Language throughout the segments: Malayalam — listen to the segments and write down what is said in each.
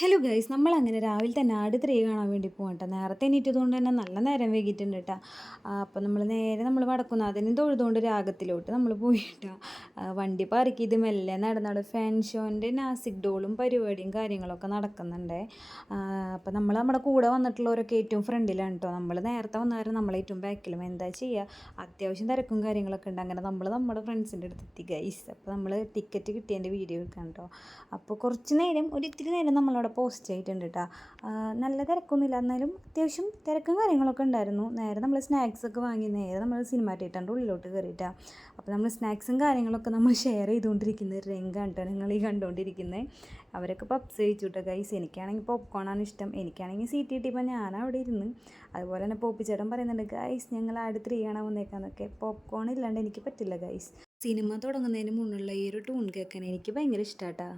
ഹലോ ഗൈസ്, നമ്മളങ്ങനെ രാവിലെ തന്നെ ആട് 3 കാണാൻ വേണ്ടി പോകാം കേട്ടോ. നേരത്തെ എണീറ്റതുകൊണ്ട് തന്നെ നല്ല നേരം വൈകിയിട്ടുണ്ട് കേട്ടോ. അപ്പോൾ നമ്മൾ വടക്കുന്നാഥനും തൊഴുതുകൊണ്ട് രാഗത്തിലോട്ട് നമ്മൾ പോയി കേട്ടോ. വണ്ടി പാർക്ക് ചെയ്ത് മെല്ലെ നടന്നാട് ഫാൻ ഷോൻ്റെ നാസിക് ഡോളും പരിപാടിയും കാര്യങ്ങളൊക്കെ നടക്കുന്നുണ്ട്. അപ്പോൾ നമ്മുടെ കൂടെ വന്നിട്ടുള്ളവരൊക്കെ ഏറ്റവും ഫ്രണ്ടിലാണ് കേട്ടോ. നമ്മൾ നേരത്തെ വന്നവരും നമ്മൾ ഏറ്റവും ബാക്കിലും. എന്താ ചെയ്യുക, അത്യാവശ്യം തിരക്കും കാര്യങ്ങളൊക്കെ ഉണ്ട്. അങ്ങനെ നമ്മൾ നമ്മുടെ ഫ്രണ്ട്സിൻ്റെ അടുത്ത് എത്തി ഗൈസ്. അപ്പോൾ നമ്മൾ ടിക്കറ്റ് കിട്ടിയതിൻ്റെ വീഡിയോ എടുക്കാം കേട്ടോ. അപ്പോൾ കുറച്ച് നേരം ഇത്തിരി നേരം നമ്മളവിടെ പോസ്റ്റ് ആയിട്ടുണ്ട് കേട്ടോ. നല്ല തിരക്കൊന്നുമില്ല, എന്നാലും അത്യാവശ്യം തിരക്കും കാര്യങ്ങളൊക്കെ ഉണ്ടായിരുന്നു. നേരെ നമ്മൾ സ്നാക്സൊക്കെ വാങ്ങി നേരെ നമ്മൾ സിനിമ തിയേറ്ററിൻ്റെ ഉള്ളിലോട്ട് കയറിയിട്ടാണ്. അപ്പോൾ നമ്മൾ സ്നാക്സും കാര്യങ്ങളൊക്കെ നമ്മൾ ഷെയർ ചെയ്തുകൊണ്ടിരിക്കുന്ന രംഗമാണ് കേട്ടോ നിങ്ങൾ ഈ കണ്ടുകൊണ്ടിരിക്കുന്നത്. അവരൊക്കെ പപ്സ് കഴിച്ചു കേട്ടോ ഗൈസ്. എനിക്കാണെങ്കിൽ പോപ്കോണാണ് ഇഷ്ടം. എനിക്കാണെങ്കിൽ സീറ്റ് കിട്ടിയപ്പോൾ ഞാനവിടെ ഇരുന്ന്. അതുപോലെ തന്നെ പോപ്പിച്ചേട്ടൻ പറയുന്നുണ്ട് ഗൈസ് ഞങ്ങൾ ആട് 3 കാണാൻ വന്നേക്കാന്നൊക്കെ. പോപ്കോൺ ഇല്ലാണ്ട് എനിക്ക് പറ്റില്ല ഗൈസ്. സിനിമ തുടങ്ങുന്നതിന് മുന്നുള്ള ഈ ഒരു ടൂൺ കേൾക്കാൻ എനിക്ക് ഭയങ്കര ഇഷ്ടമാട്ടാ.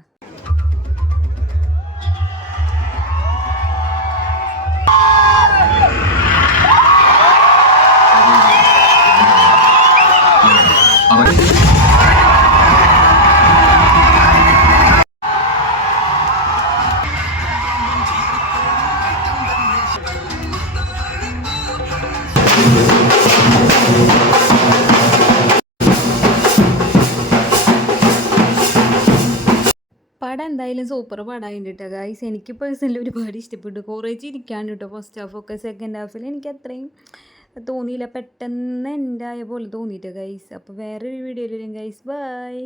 പടം എന്തായാലും സൂപ്പർ പടമായിട്ട് കേട്ടോ ഗൈസ്. എനിക്ക് പേഴ്സണലി ഒരുപാട് ഇഷ്ടപ്പെട്ടു. കുറേ ചിരിക്കാണ്ട് കേട്ടോ. ഫസ്റ്റ് ഹാഫൊക്കെ. സെക്കൻഡ് ഹാഫിൽ എനിക്ക് അത്രയും തോന്നിയില്ല. പെട്ടെന്ന് എൻ്റെ ആയ പോലെ തോന്നിയിട്ട് ഗൈസ്. അപ്പോൾ വേറൊരു വീഡിയോയിൽ വരും ഗൈസ്. ബൈ.